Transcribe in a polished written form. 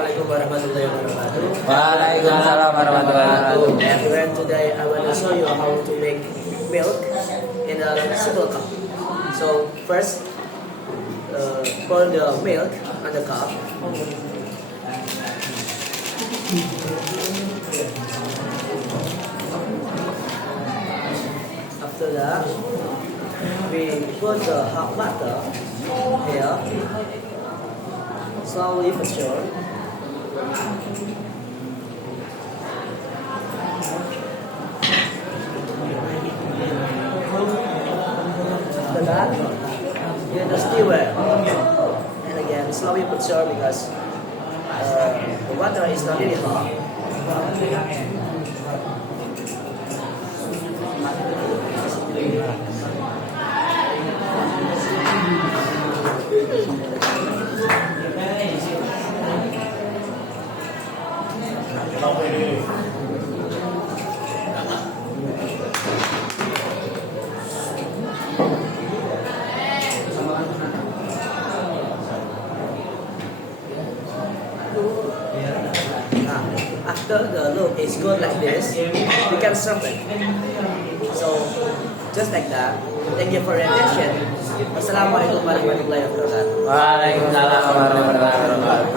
Assalamualaikum warahmatullahi wabarakatuh. Waalaikumsalam warahmatullahi wabarakatuh. Everyone, today I want to show you how to make milk in a simple cup. So first, pour the milk on the cup. After that, we put the hot butter here, slowly but sure. After that, you just stir it. And again, slowly but sure because the water is not really hot. After the look is good like this, we can serve it. So, just like that. Thank you for your attention. Wassalamualaikum warahmatullahi wabarakatuh. Waalaikumsalam warahmatullahi wabarakatuh.